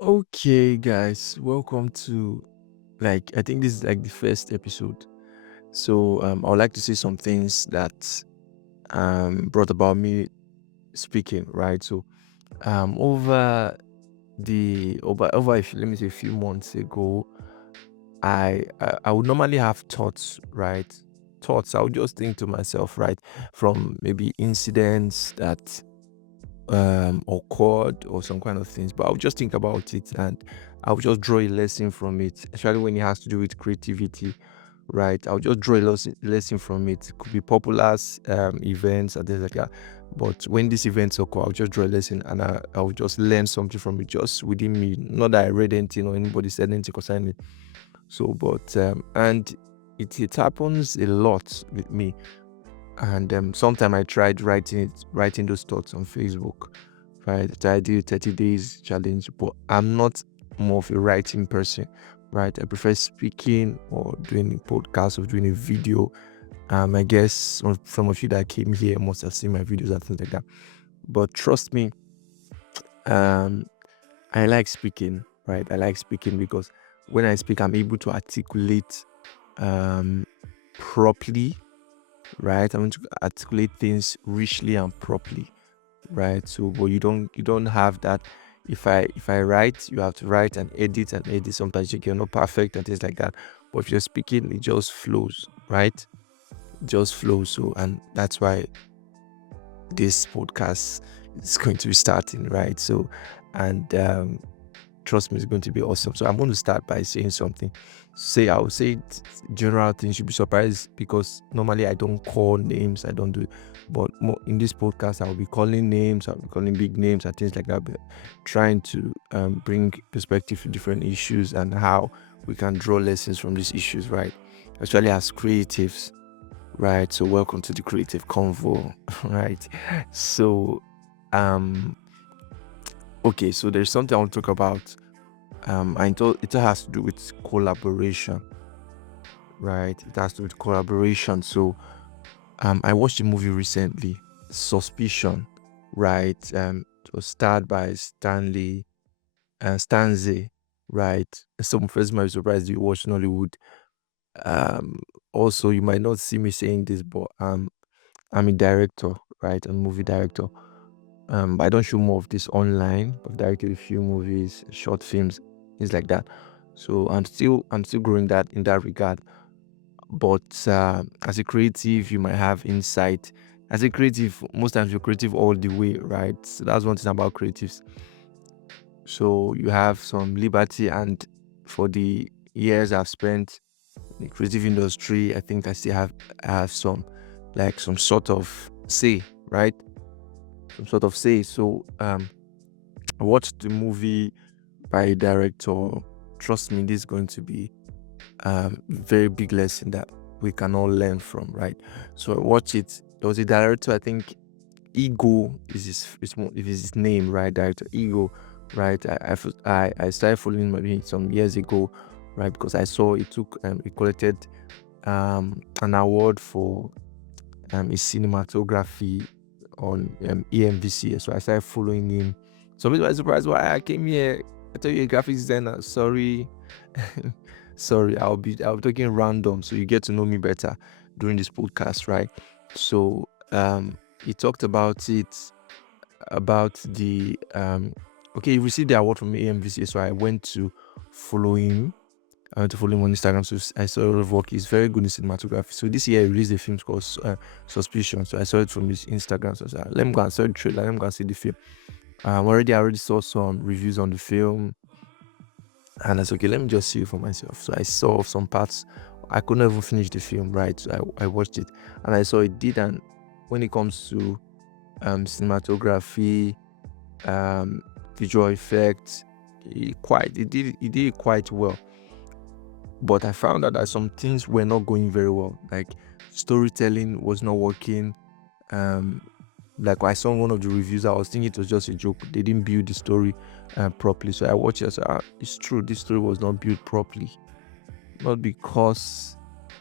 Okay, guys, welcome to I think this is like the first episode. I would like to say some things that brought about me speaking, right? Over let me say a few months ago, I would normally have thoughts, right? Thoughts. I would just think to myself, right, from maybe incidents that occurred or some kind of things, but I'll just think about it and I'll just draw a lesson from it, especially when it has to do with creativity, right? I'll just draw a lesson from it. It could be popular events and things like that. But when these events occur, I'll just draw a lesson and I'll just learn something from it just within me. Not that I read anything or anybody said anything concerning it. And it happens a lot with me. And Sometimes I tried writing those thoughts on Facebook, right? I do 30 days challenge, but I'm not more of a writing person, right? I prefer speaking or doing a podcast or doing a video. I guess some of you that came here must have seen my videos and things like that. But trust me, um, I like speaking, right? I like speaking because when I speak, I'm able to articulate um, properly, right? I'm going to articulate things richly and properly, right? So, but you don't have that. If I write, you have to write and edit and edit. Sometimes you're not perfect and things like that. But if you're speaking, it just flows, right? It just flows. So, and that's why this podcast is going to be starting, right? And trust me, it's going to be awesome. So I'm going to start by saying something. I would say general things. You'll be surprised because normally I don't call names. I don't do it. But more, in this podcast, I'll be calling names. I'll be calling big names and things like that. But trying to bring perspective to different issues and how we can draw lessons from these issues, right? Especially as creatives, right? So welcome to the Creative Convo, right? So, um, okay. So there's something I want to talk about and it has to do with collaboration, right? It has to do with collaboration. I watched a movie recently, Suspicion, right? It was starred by Stanley and Stanze, right? Some first might be surprised you watch Nollywood. Um, Also, you might not see me saying this, but I'm a director, right? I'm a movie director. I don't show more of this online. I've directed a few movies, short films, things like that. So I'm still growing that in that regard. But as a creative, you might have insight. As a creative, most times you're creative all the way, right? So that's one thing about creatives. So you have some liberty, and for the years I've spent in the creative industry, I think I have some sort of say, right? Some sort of say. I watched the movie by a director. Trust me, this is going to be a very big lesson that we can all learn from, right? So I watched it. There was a director, I think Ego is his name, right? Director Ego, right? I started following maybe some years ago, right? Because I saw he collected an award for his cinematography on EMVC. So I started following him. Some people are surprised why I came here. I tell you, a graphics designer. Sorry, sorry. I'll be talking random, so you get to know me better during this podcast, right? So he talked about it about the okay. He received the award from EMVC, so I went to follow him. I went to follow him on Instagram, so I saw a lot of work. He's very good in cinematography. So this year he released a film called Suspicion. So I saw it from his Instagram. So I said, let me go and see the trailer. Let me go and see the film. I already saw some reviews on the film, and I said, okay, let me just see it for myself. So I saw some parts. I couldn't even finish the film, right? So I watched it, and I saw it did. And when it comes to cinematography, um, visual effects, he did it quite well. But I found out that some things were not going very well. Like storytelling was not working. Um, like I saw one of the reviews, I was thinking it was just a joke. They didn't build the story properly. So I watched it. I said, it's true. This story was not built properly. Not because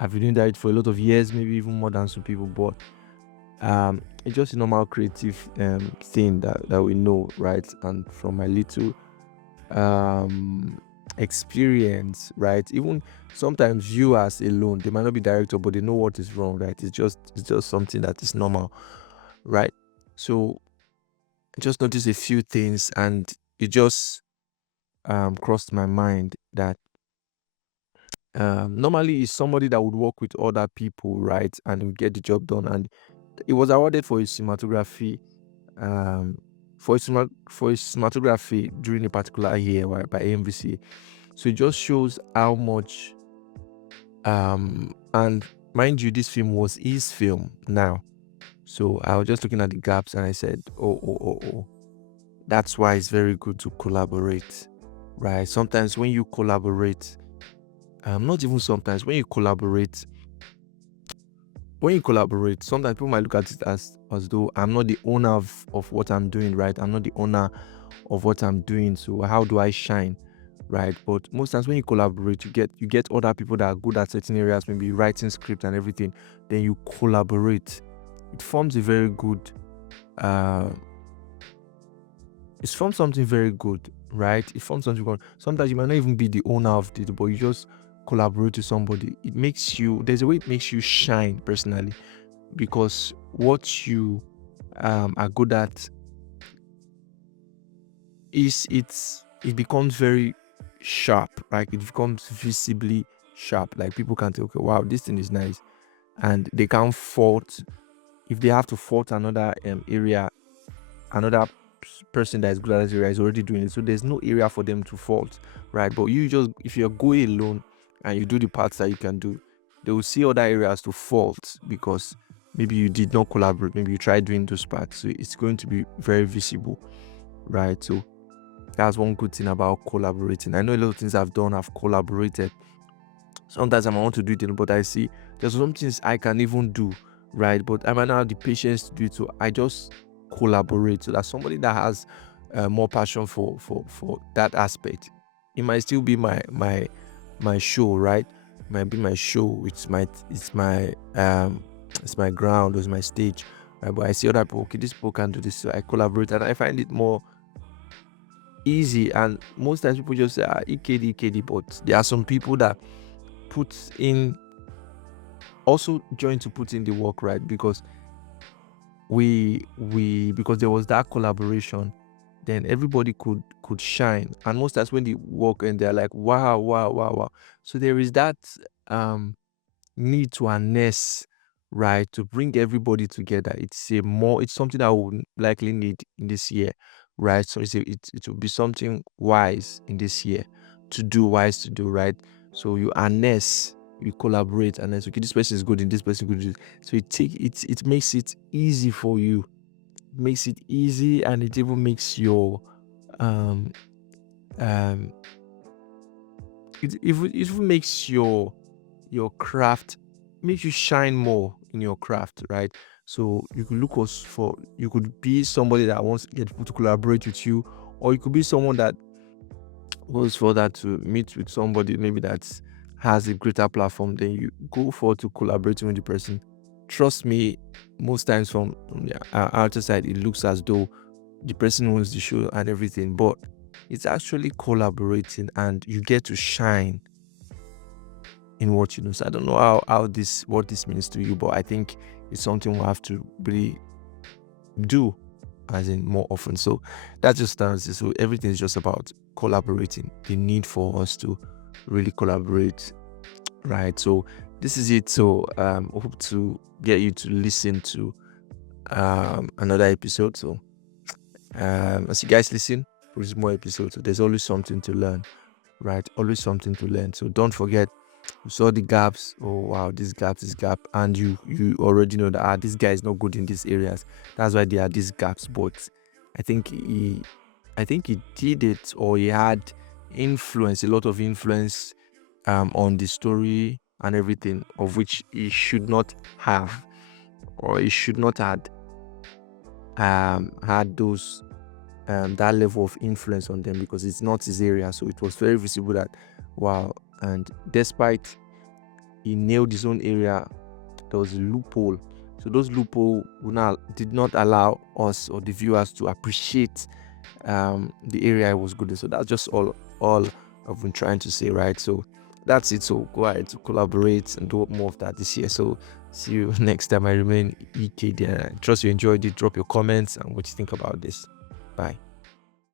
I've been doing that for a lot of years, maybe even more than some people, but it's just a normal creative thing that we know, right? And from my little um experience, right? Even sometimes viewers alone, they might not be director, but they know what is wrong, right? It's just something that is normal, right? So I just noticed a few things, and it just crossed my mind that normally it's somebody that would work with other people, right, and would get the job done. And it was awarded for his cinematography, um, for his cinematography during a particular year, right, by AMVC. So it just shows how much. And mind you, this film was his film now. So I was just looking at the gaps, and I said, oh. That's why it's very good to collaborate, right? Sometimes when you collaborate, not even sometimes, when you collaborate, sometimes people might look at it as though I'm not the owner of what I'm doing, right? I'm not the owner of what I'm doing. So how do I shine? Right. But most times when you collaborate, you get other people that are good at certain areas, maybe writing script and everything, then you collaborate. It forms a very good uh it's formed something very good, right? It forms something good. Sometimes you might not even be the owner of it, but you just collaborate with somebody. There's a way it makes you shine personally, because what you are good at it becomes very sharp, like it becomes visibly sharp. Like people can say, okay, wow, this thing is nice, and they can't fault if they have to fault another area, another person that is good at that area is already doing it. So there's no area for them to fault, right? But you just, if you're going alone and you do the parts that you can do, they will see other areas to fault because maybe you did not collaborate, maybe you tried doing those parts. So it's going to be very visible, right? So that's one good thing about collaborating. I know a lot of things I've done, I've collaborated. Sometimes I might want to do it, but I see there's some things I can even do, right? But I might not have the patience to do it, so I just collaborate. So that's somebody that has more passion for that aspect. It might still be my show, right? It might be my show. It's my ground, or it's my stage, right? But I see other people. Okay, this people can do this, so I collaborate, and I find it more easy. And most times people just say, EKD, EKD, but there are some people that put in also join to put in the work, right? Because because there was that collaboration, then everybody could shine. And most times when they work and they're like, wow, wow, wow, wow. So there is that um need to harness, right, to bring everybody together. It's something that we would likely need in this year, right? So it will be something wise in this year wise to do, right? So you harness, you collaborate, and then okay, this person is good in this person is good. So it makes it easy for you, makes it easy, and it even makes your um um it even makes your craft, makes you shine more in your craft, right? So you could you could be somebody that wants to get people to collaborate with you, or you could be someone that goes further to meet with somebody maybe that has a greater platform. Then you go for to collaborating with the person. Trust me, most times from the outer side, it looks as though the person owns the show and everything, but it's actually collaborating, and you get to shine in what you know. So I don't know what this means to you, but I think it's something we'll have to really do, as in more often. So that just stands. So everything is just about collaborating. The need for us to really collaborate, right? So this is it. So I hope to get you to listen to another episode. So as you guys listen, there's more episodes. So there's always something to learn, right? Always something to learn. So don't forget, you saw the gaps. Oh wow, this gap, and you already know that this guy is not good in these areas. That's why there are these gaps. But I think he did it, or he had a lot of influence on the story and everything, of which he should not have, or he should not had those that level of influence on them, because it's not his area. So it was very visible that wow. And despite he nailed his own area, there was a loophole. So those loophole did not allow us or the viewers to appreciate the area I was good in. So that's just all I've been trying to say, right? So that's it. So go ahead to collaborate and do more of that this year. So see you next time. I remain EKD. I trust you enjoyed it. Drop your comments and what you think about this. Bye.